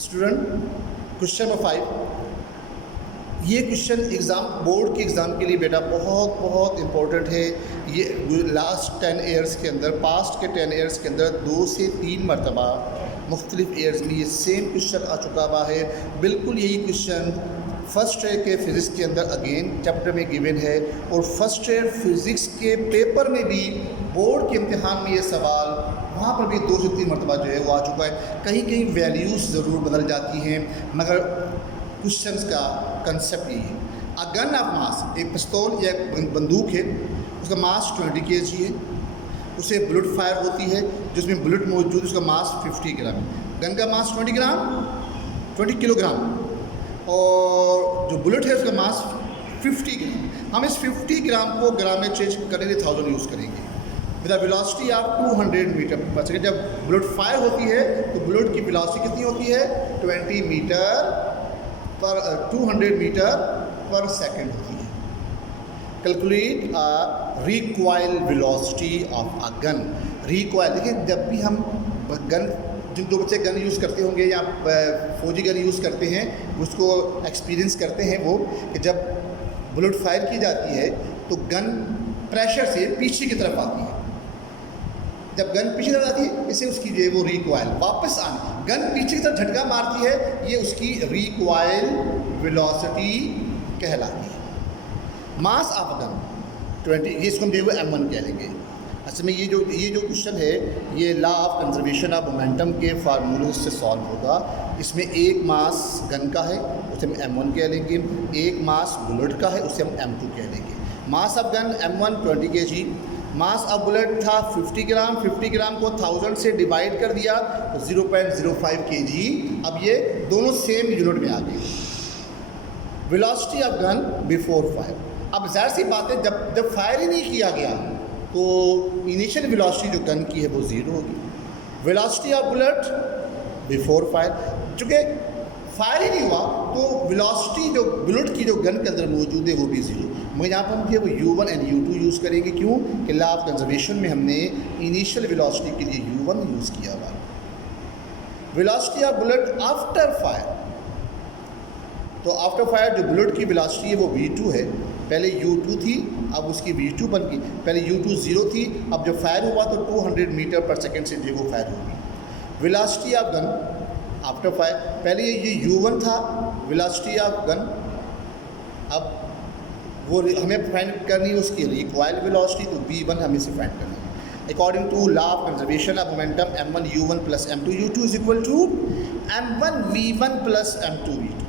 Student, question number 5। ये question exam board के exam के लिए बेटा बहुत बहुत इम्पोर्टेंट है। ये लास्ट 10 ईयर्स के अंदर, पास्ट के 10 ईयर्स के अंदर 2 से 3 मरतबा मुख्तलिफ ईयर्स में ये सेम क्वेश्चन आ चुका हुआ है। बिल्कुल यही क्वेश्चन फर्स्ट ईयर के फ़िज़िक्स के अंदर अगेन चैप्टर में गिवन है, और फर्स्ट ईयर फिज़िक्स के पेपर में भी बोर्ड के इम्तिहान में ये सवाल वहाँ पर भी 2 से 3 मरतबा जो है वो आ चुका है। कहीं कहीं वैल्यूज़ ज़रूर बदल जाती हैं, मगर क्वेश्चंस का कंसेप्ट यही है। अ गन ऑफ मास, एक पिस्तौल या बंदूक है, उसका मास 20 kg है, उसे बुलेट फायर होती है जिसमें बुलेट मौजूद, उसका मास 50 ग्राम है। गन का मास 20 किलोग्राम, और जो बुलेट है उसका मास 50 ग्राम। हम इस 50 ग्राम को ग्राम में चेंज करने 1000 यूज़ करेंगे with velocity of 200 metre per second. जब बुलेट फायर होती है तो बुलेट की वेलोसिटी कितनी होती है? 200 मीटर पर सेकेंड होती है। Calculate a recoil velocity of a gun. Recoil, देखिए जब भी हम गन, जिन दो बच्चे गन यूज़ करते होंगे या फौजी गन यूज़ करते हैं, उसको एक्सपीरियंस करते हैं वो कि जब बुलेट फायर की जाती है तो गन प्रेशर से पीछे की तरफ आती है। जब गन पीछे तरफ आती है, इसे उसकी जो है वो रिकॉइल, वापस आना, गन पीछे की तरफ झटका मारती है, ये उसकी रिकॉइल वेलोसिटी कहलाती है। मास ऑफ गन 20, ये इसको हम जो है M1 कह लेंगे। असल में ये जो क्वेश्चन है ये law of conservation of momentum के फार्मूले से सॉल्व होगा। इसमें एक मास गन का है, उसे हम M1 कह लेंगे, एक मास बुलेट का है, उसे हम M2 कह लेंगे। Mass of gun M1 20 kg, mass of bullet था 50 ग्राम। 50 ग्राम को 1000 से डिवाइड कर दिया तो 0.05 kg। अब ये दोनों सेम यूनिट में आ गए। Velocity of gun before fire, अब ज़ाहिर सी बात है जब फायर ही नहीं किया गया तो इनिशियल वेलोसिटी जो गन की है वो 0 होगी। Velocity of bullet before fire, चूँकि फायर ही नहीं हुआ तो वेलोसिटी जो बुलेट की जो गन के अंदर मौजूद है वो भी 0। मगर यहाँ पर हम वो U1 एंड U2 यूज़ करेंगे। क्यों कि लॉ ऑफ कंजर्वेशन में हमने इनिशियल वेलोसिटी के लिए U1 यूज़ किया हुआ है। Velocity of bullet after fire, तो आफ्टर फायर जो बुलेट की वेलोसिटी है वो V2 है। पहले U2 थी, अब उसकी V2 बन गई। पहले U2 0 थी, अब जब फायर हुआ तो 200 मीटर पर सेकेंड से जो वो फायर होगी। Velocity of gun after fire, पहले ये U1 था वेलोसिटी ऑफ गन, अब वो हमें फाइंड करनी है उसकी रिकॉइल वेलोसिटी, तो V1 हमें से फाइंड करना है। According to law of conservation of momentum M1 U1 plus M2 U2 is equal to M1 V1 plus M2 V2।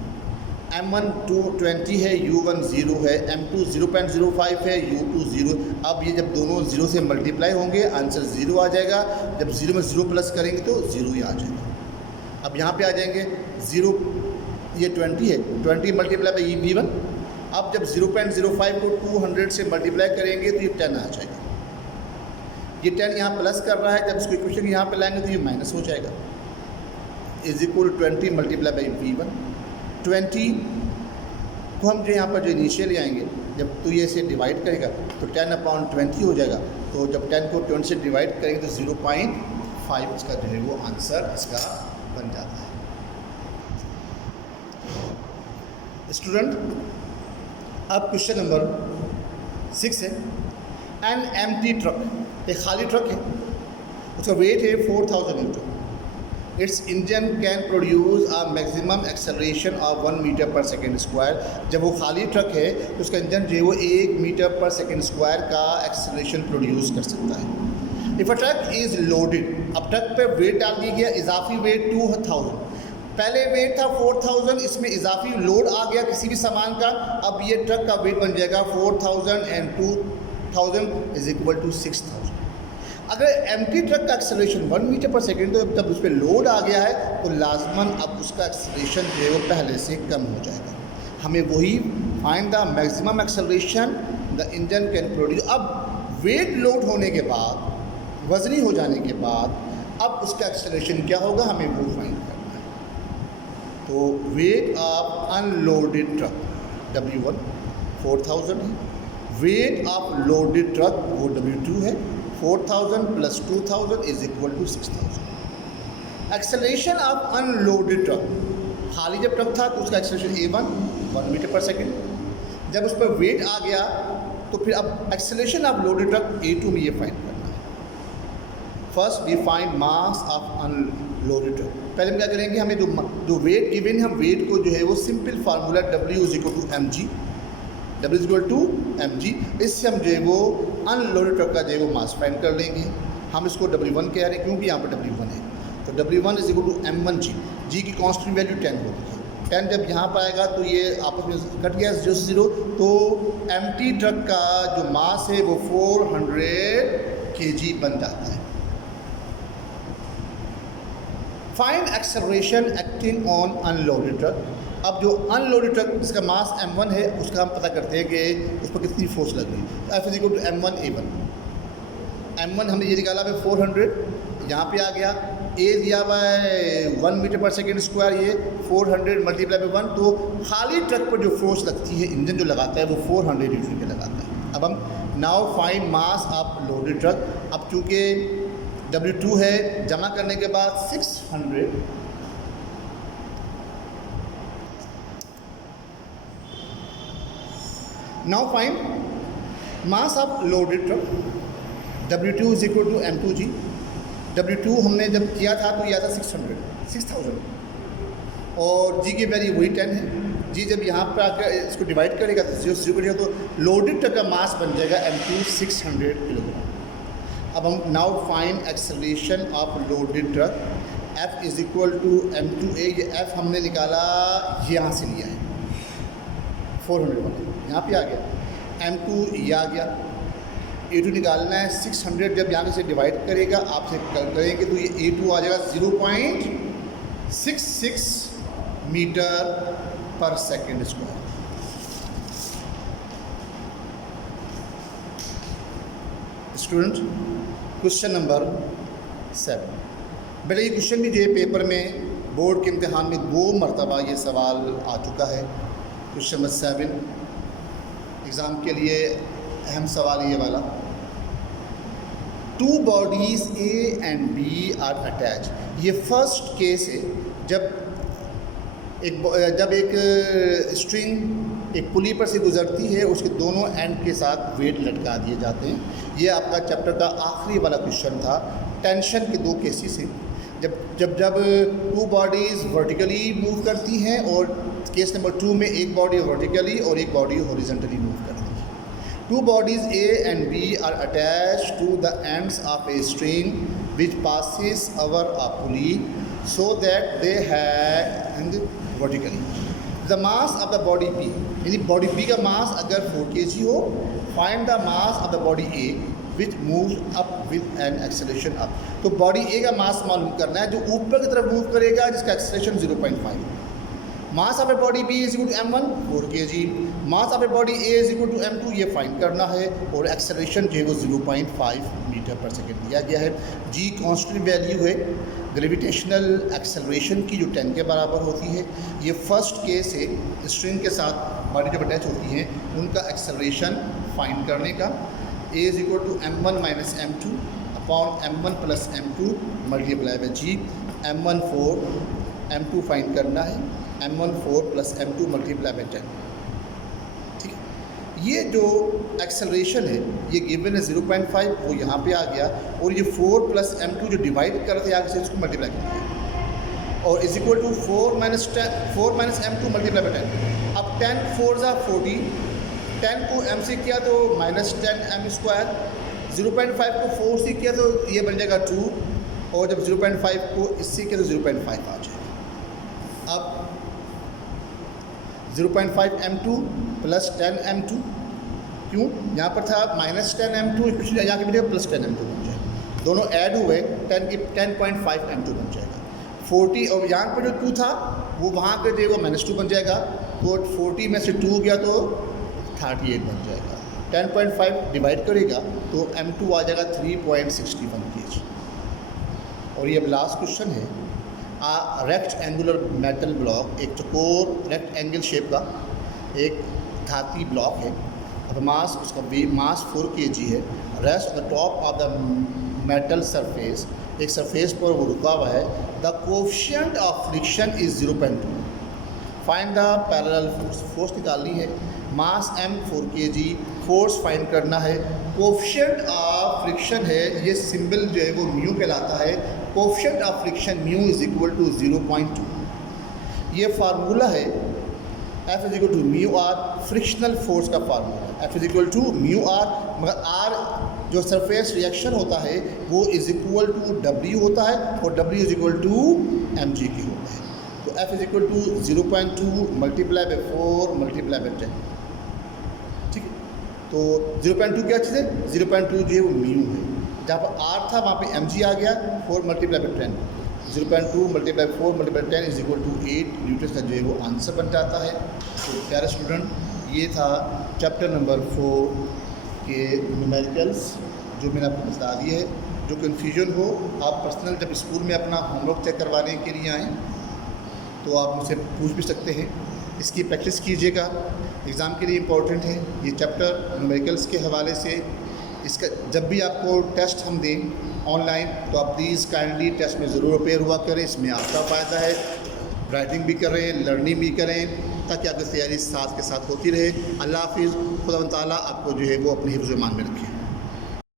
M1 220 है, U1 0 है, M2 0.05 है, U2 0। अब ये जब दोनों 0 से मल्टीप्लाई होंगे आंसर 0 आ जाएगा। जब 0 में 0 प्लस करेंगे तो 0 ही आ जाएगा। अब यहाँ पे आ जाएंगे 0, ये 20 है, 20 मल्टीप्लाई बाई V1। अब जब 0.05 को 200 से मल्टीप्लाई करेंगे तो ये 10 आ जाएगा। ये 10 यहाँ प्लस कर रहा है, जब इसको इक्वेशन यहाँ पे लाएंगे तो ये माइनस हो जाएगा। Is equal 20 multiply by V1। 20 को हम जो यहाँ पर जो इनिशियल आएंगे, जब तो ये इसे डिवाइड करेगा तो 10/20 हो जाएगा। तो जब 10 को 20 से डिवाइड करेंगे तो 0.5 इसका जो है वो आंसर इसका बन जाता है। स्टूडेंट, अब क्वेश्चन नंबर 6 है। एन एम्प्टी ट्रक, एक खाली ट्रक है, उसका वेट है 4000 newton. Its engine can produce a maximum acceleration of 1 metre per second square. जब वो खाली ट्रक है तो उसका इंजन जो है वो 1 मीटर पर सेकेंड स्क्वायर का एक्सेलरेशन प्रोड्यूस कर सकता है। If a truck is loaded, अब ट्रक पे वेट डाल दिया गया, इजाफी वेट 2000। पहले वेट था 4000, इसमें इजाफी लोड आ गया किसी भी सामान का, अब ये ट्रक का वेट बन जाएगा 4000 एंड 2000 इज इक्वल टू 6000। अगर एम्प्टी ट्रक का एक्सेलरेशन 1 मीटर पर सेकेंड, तो जब उस पर लोड आ गया है तो लाजमन अब उसका एक्सेलरेशन जो है वो पहले से कम हो जाएगा। हमें वही find the maximum acceleration the engine can produce. अब वेट लोड होने के बाद, वजनी हो जाने के बाद, अब उसका एक्सेलरेशन क्या होगा हमें वो फाइंड करना है। तो weight of unloaded truck W1 4000 है, वेट ऑफ लोडेड ट्रक वो W2 है। 4000 plus 2000 is equal to 6000। Acceleration of unloaded truck, खाली जब ट्रक था तो उसका acceleration A1 1 metre per second. जब उस पर वेट आ गया तो फिर अब acceleration of loaded truck A2 में ये फाइंड करना है। First we find mass of unloaded truck. पहले हम क्या करेंगे, हमें जो वेट गिवन, हम वेट को जो है वो simple formula W = mg, W = mg, इससे हम जो है वो अनलोडेड ट्रक का जो है वो मास फाइंड कर लेंगे। हम इसको W1 कह रहे हैं क्योंकि यहाँ पर W1 है, तो W1 = m1g। g की कांस्टेंट वैल्यू 10 होती है। 10 जब यहाँ पर आएगा तो ये आपस में कट गया 0 से 0, तो एम्प्टी ट्रक का जो मास है वो 400 kg बन जाता है। Find acceleration acting on unloaded truck. अब जो अनलोडेड ट्रक जिसका मास m1 है उसका हम पता करते हैं कि उस पर कितनी फोर्स लग रही है। F = m1 A1। m1 हमने ये निकाला है 400, यहाँ पे आ गया। A दिया हुआ है 1 मीटर पर सेकेंड स्क्वायर, ये 400 × 1, तो खाली ट्रक पर जो फोर्स लगती है इंजन जो लगाता है वो 400 न्यूटन के लगाता है। अब हम now find mass of loaded truck. अब चूँकि W2 है, जमा करने के बाद 600 now find mass of loaded truck. W2 = m2g। W2 हमने जब किया था तो यह था 6000 और g की वैल्यू वही 10 है। g जब यहाँ पर आकर इसको डिवाइड करेगा तो 0 से 0 करेगा तो लोडेड ट्रक का मास बन जाएगा m2 600 किलोग्राम। अब हम now find acceleration of loaded truck. F = m2a। ये F हमने निकाला यहाँ से लिया है 400 वाला, यहाँ पे आ गया। m2 ये आ गया। A2 निकालना है 600, जब यहाँ से डिवाइड करेगा आपसे करेंगे तो ये A2 आ जाएगा 0.66 metre per second square. Student, question number 7। बेटा ये क्वेश्चन भी जो है पेपर में बोर्ड के इम्तिहान में 2 मरतबा ये सवाल आ चुका है। क्वेश्चन नंबर 7 एग्ज़ाम के लिए अहम सवाल ये वाला। 2 bodies A and B are attached। ये फर्स्ट केस है जब एक स्ट्रिंग एक पुली पर से गुजरती है, उसके दोनों एंड के साथ वेट लटका दिए जाते हैं। ये आपका चैप्टर का आखिरी वाला क्वेश्चन था। टेंशन के 2 केसेस हैं, जब 2 बॉडीज़ वर्टिकली मूव करती हैं, और केस नंबर 2 में एक बॉडी वर्टिकली और एक बॉडी हॉरिजॉन्टली मूव करती है। 2 bodies A and B are attached to the ends of a string which passes over a pulley so that they hang vertically. The mass of the body B, यानी body B का मास अगर 4 kg हो, find the mass of the body A which moves up with an acceleration up। तो body A का मास मालूम करना है जो ऊपर की तरफ मूव करेगा, जिसका acceleration 0.5। Mass of a body B = m1 4 kg, mass of a body A = m2 ये फाइंड करना है, और एक्सेलरेशन जो है वो 0.5 मीटर पर सेकेंड दिया गया है। g कांस्टेंट वैल्यू है ग्रेविटेशनल एक्सेलरेशन की जो 10 के बराबर होती है। ये फर्स्ट केस है स्ट्रिंग के साथ बॉडी जब अटैच होती हैं उनका एक्सेलरेशन फाइंड करने का। A = m1 - m2 upon m1 + m2 × g। m1 4, m2 find करना है, m1 4 + m2 × 10। ठीक है, ये जो एक्सेलरेशन है ये गिवन है 0.5, वो यहाँ पे आ गया, और ये 4 + m2 जो डिवाइड कर रहे थे आगे से उसको मल्टीप्लाई कर दिया, और = 4 - m2 × 10। अब 10 4 = 40, 10 को m से किया तो -10m², 0.5 को 4 से किया तो ये बन जाएगा 2, और जब 0.5 को इससे किया तो 0.5 आ जाएगा। अब 0.5 m2 + 10 m2, क्यों यहाँ पर था -10 m2, कुछ यहाँ के मिलेगा +10 m2 बन जाएगा, दोनों ऐड हुए 10.5 m2 बन जाएगा। 40 और यहाँ पर जो 2 था वो वहाँ पे जो वो -2 बन जाएगा, तो 40 में से 2 गया तो 38 बन जाएगा। 10.5 डिवाइड करेगा तो m2 आ जाएगा 3.61 kg। और ये लास्ट क्वेश्चन है, रेक्ट एंगुलर मेटल ब्लॉक, एक चकोर रेक्ट एंगल शेप का एक धाती ब्लॉक है। अब मास उसका मास 4 kg है। Rest on the top of the metal surface, एक सरफेस पर वो रुका हुआ है, the coefficient of friction is 0.2। Find the parallel force, force निकालनी है, मास m 4 kg, फोर्स फाइंड करना है, कोफिशिएंट ऑफ फ्रिक्शन है, ये सिंबल जो है वो म्यू कहलाता है। Coefficient of friction mu is equal to 0.2। ये फार्मूला है F is equal to mu R, frictional force का फार्मूला, F is equal to mu R, मगर आर जो सरफेस रिएक्शन होता है वो इज़ इक्वल टू W होता है और W is equal to mg की होता है। तो F is equal to 0.2 multiply by 4 multiply by 10, ठीक है। तो 0.2 क्या चीज़ है, 0.2 जो है वो म्यू है, जहाँ पर R था वहाँ पे mg आ गया, 4 multiply by 10, 0.2 multiply 4 multiply 10 is equal to 8 newton का जो है वो आंसर बन जाता है। तो प्यारे स्टूडेंट, ये था चैप्टर नंबर 4 के न्यूमेरिकल्स जो मैंने आपको बता दिए है। जो कन्फ्यूजन हो, आप पर्सनल जब स्कूल में अपना होमवर्क चेक करवाने के लिए आएँ तो आप मुझसे पूछ भी सकते हैं, इसकी प्रैक्टिस कीजिएगा, एग्ज़ाम के लिए इम्पोर्टेंट है ये चैप्टर न्यूमेरिकल्स के हवाले से। इसका जब भी आपको टेस्ट हम दें ऑनलाइन तो आप प्लीज़ काइंडली टेस्ट में ज़रूर अपेयर हुआ करें, इसमें आपका फ़ायदा है, राइटिंग भी करें, लर्निंग भी करें, ताकि आपकी तैयारी साथ के साथ होती रहे। अल्लाह हाफिज़, खुदा ताला आपको जो है वो अपने हिफ्ज़-ओ-ईमान में रखे।